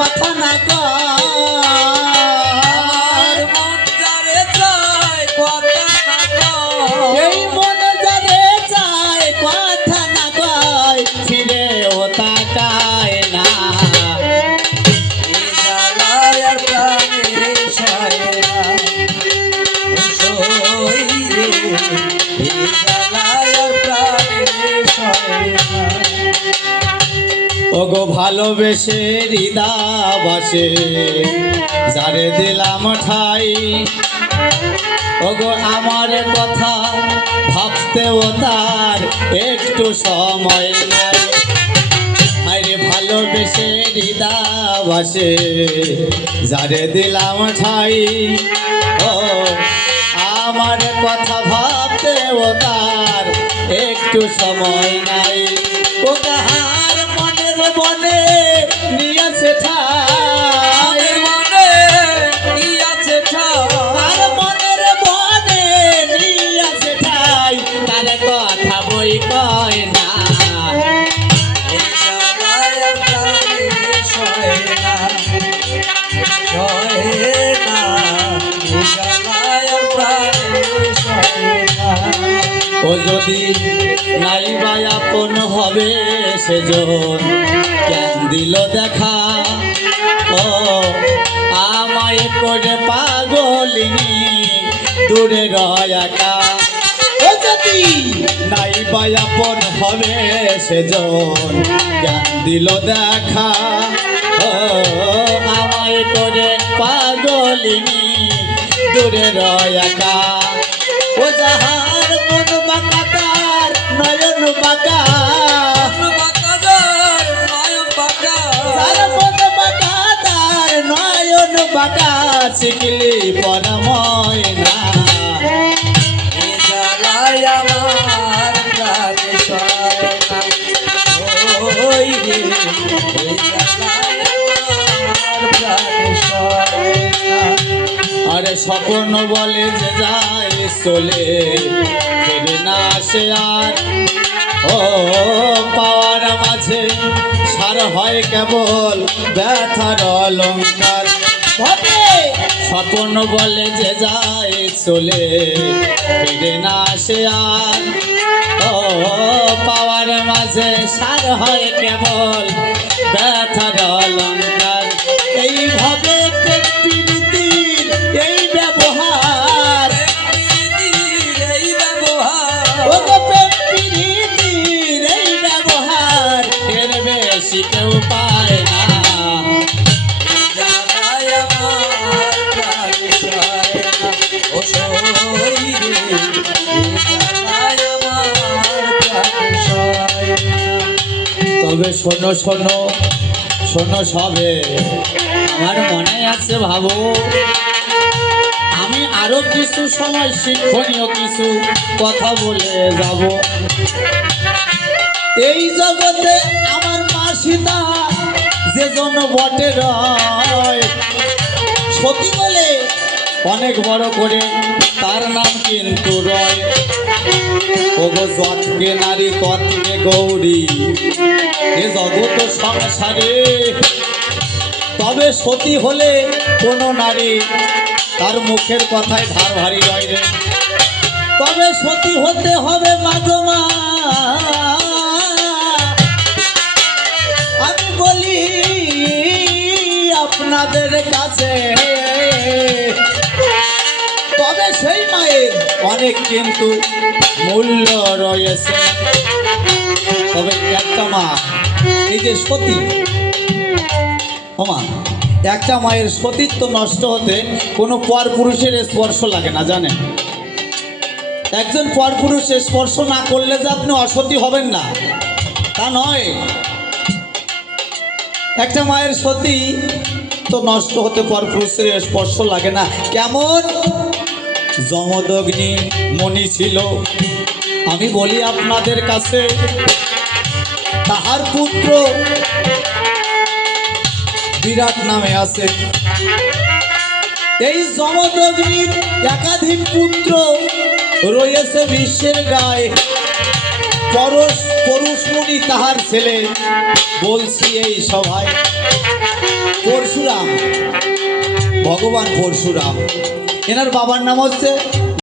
কথা না ওগো ভালোবেসে হৃদাবাসে যারে দিলাম ঠাই। ওগো আমার কথা ভাবতেও তার একটু সময় নাই। আরে ভালোবেসে হৃদাবাসে যারে দিলাম ঠাই। ও, আমার কথা ভাবতেও তার একটু সময় নাই। ও মনের মনে নিয়েছে ঠাই মনে আছে ঠাই? মনের মনে নিয়েছে ঠাই তার কথা বই কয় না। এই যদি নাই বা আপন হবে সেজন। কেন দিল দেখা? ও, আমায় করে পাগলিনি, দূরে রয়াকা ও যদি নাই বা আপন হবে সেজন জ্ঞান দিল দেখা? ও, আমায় করে পাগলিনি, দূরে রয়াকা ও তার নয়ন বাঁকা বাঁকাদার নয়ন বাঁকা। তার মন বাঁকা তার নয়ন বাঁকা শিখলি স্বপ্ন বলে যে যায় চলে। ফিরে না আসে আর। ও, পাওয়ার মাঝে সার হয় কেবল ব্যথার অলঙ্কার। স্বপ্ন বলে যে যায় চলে। ফিরে না আসে আর। ও, পাওয়ার মাঝে সার হয় কেবল ব্যথার তবে শোনো শোনো শোনো সবে। আমার মনে আছে ভাবো, আমি আরও কিছু সময় শিক্ষণীয় কিছু কথা বলে যাব। এই জগতে আমার মাসিদা যে জন বটে রয়। সতী বলে, অনেক বড় করে তার নাম কিন্তু রয়। ওগো যৎকে নারী তৎকে গৌরী। এ জগত সংসারে তবে সতী হলে কোনো নারী তার মুখের কথায় ধার ভারী রয় রে। তবে সতী হতে হবে মাগমা আমি বলি, আপনাদের কাছে তবে সেই মায়ের অনেক কিন্তু মূল্য রয়েছে। তবে একটা মা, এই যে সতী, ও মা, একটা মায়ের সতীত্ব নষ্ট হতে কোনো পর পুরুষের স্পর্শ লাগে না, জানেন? একজন পর পুরুষের স্পর্শ না করলে যে আপনি অসতী হবেন না, তা নয়। একটা মায়ের সতী তো নষ্ট হতে পর পুরুষের স্পর্শ লাগে না। কেমন? যমদগ্নি মণি ছিল। আমি বলি, আপনাদের কাছে তাহার পুত্র বিরাট নামে আছে। এই যমদগ্নির একাধিক পুত্র রয়েছে বিশ্বের গায়ে। পরশ, পরশুমণি তাহার ছেলে, বলছি এই সভায়। পরশুরাম, ভগবান পরশুরাম। এনার বাবার নাম হচ্ছে